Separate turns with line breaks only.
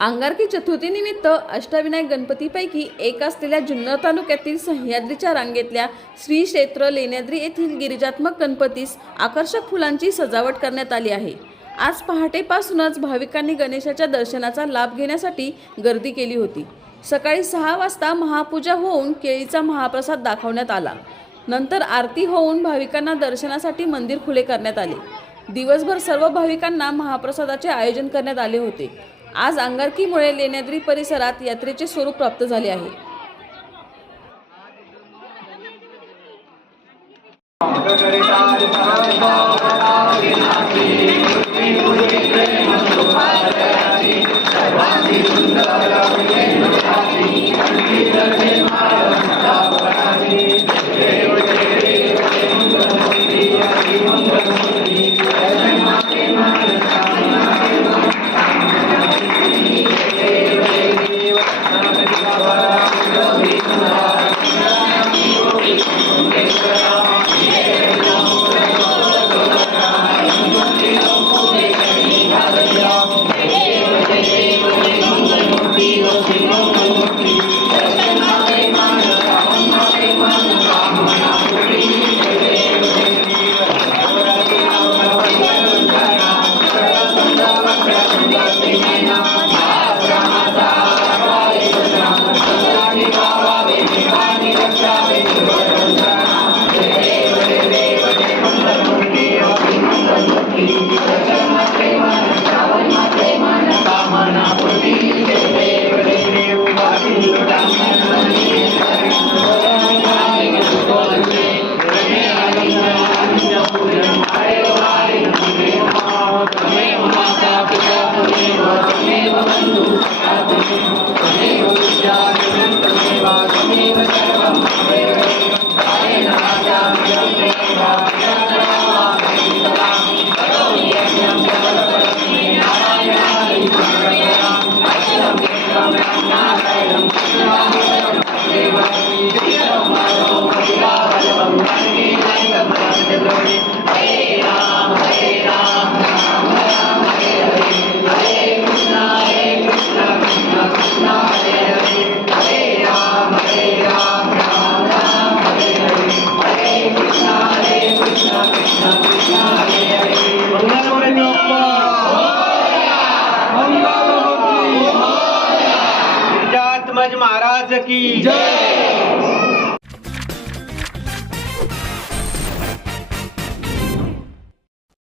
अंगारकी चतुर्थीनिमित्त अष्टविनायक गणपतीपैकी एक असलेल्या जुन्नर तालुक्यातील सह्याद्रीच्या रांगेतल्या श्री क्षेत्र लेण्याद्री येथील गिरिजात्मक गणपतीस आकर्षक फुलांची सजावट करण्यात आली आहे. आज पहाटेपासूनच भाविकांनी गणेशाच्या दर्शनाचा लाभ घेण्यासाठी गर्दी केली होती. सकाळी सहा वाजता महापूजा होऊन केळीचा महाप्रसाद दाखवण्यात आला. नंतर आरती होऊन भाविकांना दर्शनासाठी मंदिर खुले करण्यात आले. दिवसभर सर्व भाविकांना महाप्रसादाचे आयोजन करण्यात आले होते. आज अंगारकीमुळे लेण्याद्री परिसरात यात्रेचे स्वरूप प्राप्त झाले आहे.
मंगलमूर्ती महाराज की जय